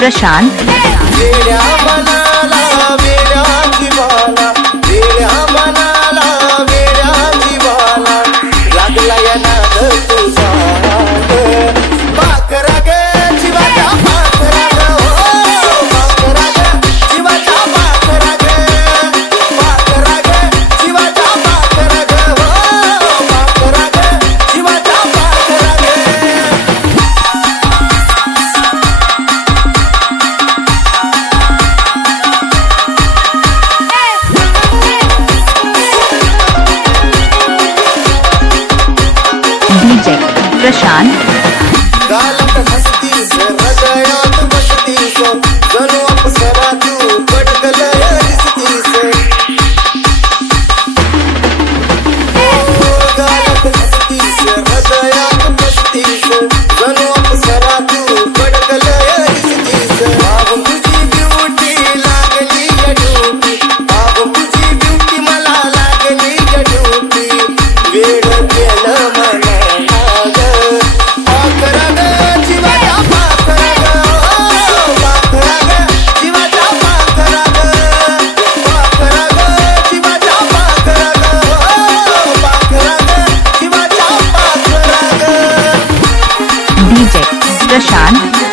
प्रशांत. Prashant 个啥？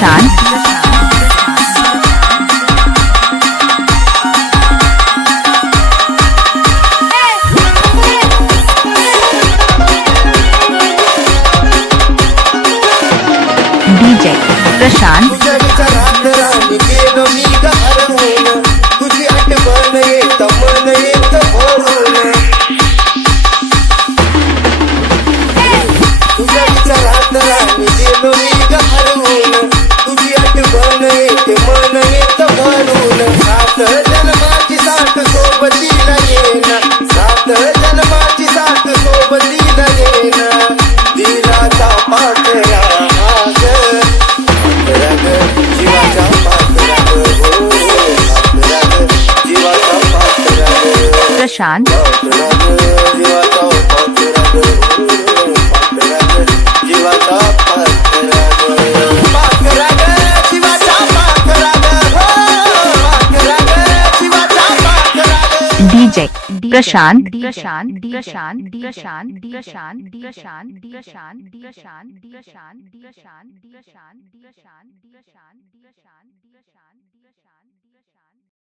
निशान DJ प्रशांत। सात जन्माची साठ सोबतीला येणा सात जन्माची साठ सोबतीला येणा दिला पाकळा रग प्रशांत प्रशांत प्रशांत प्रशांत प्रशांत प्रशांत प्रशांत प्रशांत प्रशांत प्रशांत प्रशांत प्रशांत प्रशांत प्रशांत